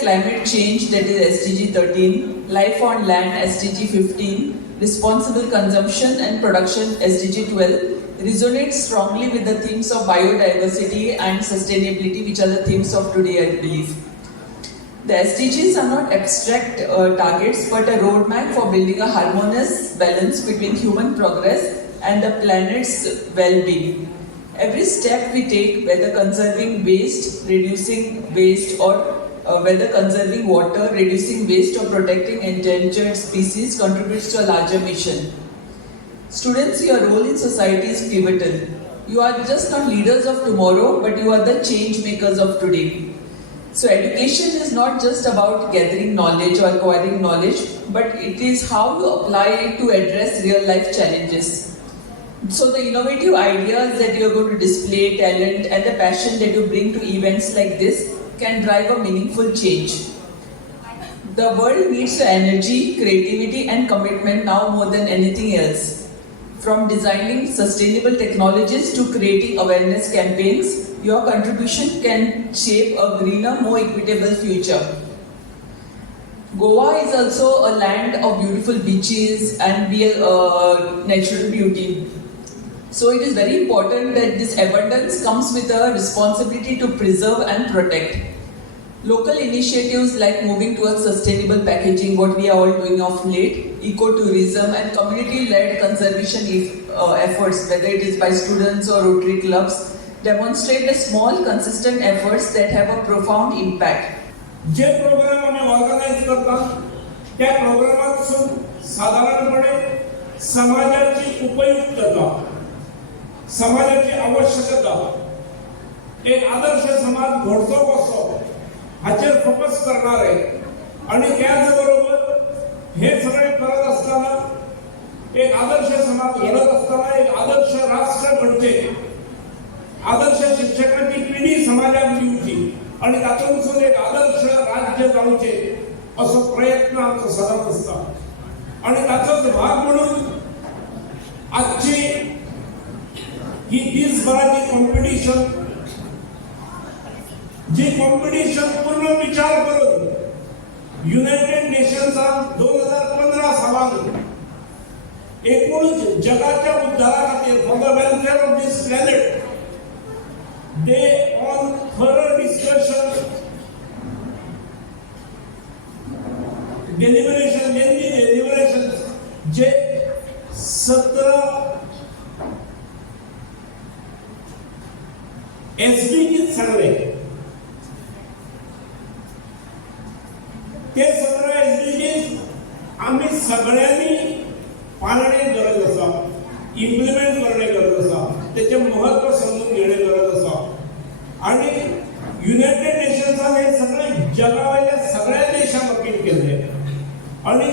climate change, that is SDG 13, life on land, SDG 15, responsible consumption and production, SDG 12, resonate strongly with the themes of biodiversity and sustainability, which are the themes of today, I believe. The SDGs are not abstract targets, but a roadmap for building a harmonious balance between human progress and the planet's well-being. Every step we take, whether conserving waste, reducing waste, or whether conserving water, reducing waste, or protecting endangered species, contributes to a larger mission. Students, your role in society is pivotal. You are just not leaders of tomorrow, but you are the change makers of today. So education is not just about gathering knowledge or acquiring knowledge, but it is how you apply it to address real life challenges. So the innovative ideas that you are going to display, talent and the passion that you bring to events like this can drive a meaningful change. The world needs the energy, creativity and commitment now more than anything else. From designing sustainable technologies to creating awareness campaigns, your contribution can shape a greener, more equitable future. Goa is also a land of beautiful beaches and natural beauty. So it is very important that this abundance comes with a responsibility to preserve and protect. Local initiatives like moving towards sustainable packaging, what we are all doing of late, ecotourism and community-led conservation efforts, whether it is by students or Rotary clubs, demonstrate the small, consistent efforts that have a profound impact. जे programme आम्ही organise करतात त्या प्रोग्रामातून साधारणपणे समाजाची उपयुक्तता, समाजाची आवश्यकता, एक आदर्श समाज घडतो कसो हाचेर फोकस करणार आहे. आणि त्याचबरोबर हे सगळे करत असताना एक आदर्श समाज घडत असताना एक आदर्श राष्ट्र घडते, आदर्श शिक्षकांची पिढी समाजात दिवची आणि तातूंतसून एक आदर्श राज्य जावचे असो प्रयत्न आमचो सदांच असता. आणि ताचोच भाग म्हणून आजची ही दिसभराची कॉम्पिटिशन, जी कॉम्पिटिशन पूर्ण विचार करून युनायटेड नेशन्सान 2015 सालांत एकूणच जगाच्या उद्धारा खातीर for the welfare of this planet they on thorough discussion, deliberations J 17 SDGs सांगले, ते 17 SDGs आम्ही सगळ्यांनी पाळणे गरज आसा, इम्प्लिमेंट करणे गरज आसा, त्याचे महत्व समजून घेणे गरज आसा. आणि युनायटेड नेशन्सान हे सगळे जगावयल्या सगळ्या देशांक अपील केले आणि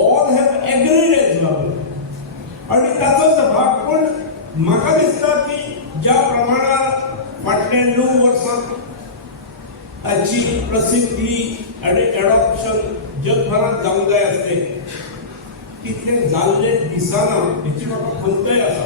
all have agreed as well. आणि ताचोच भाग पण म्हाका दिसता की ज्या प्रमाणात फाटल्या 9 वर्सांत हाची प्रसिद्धी आणि एडॉप्शन जगभरात जावंक जाय आसलें, तितलें जाल्लें दिसना हेची म्हाका खंतय आसा.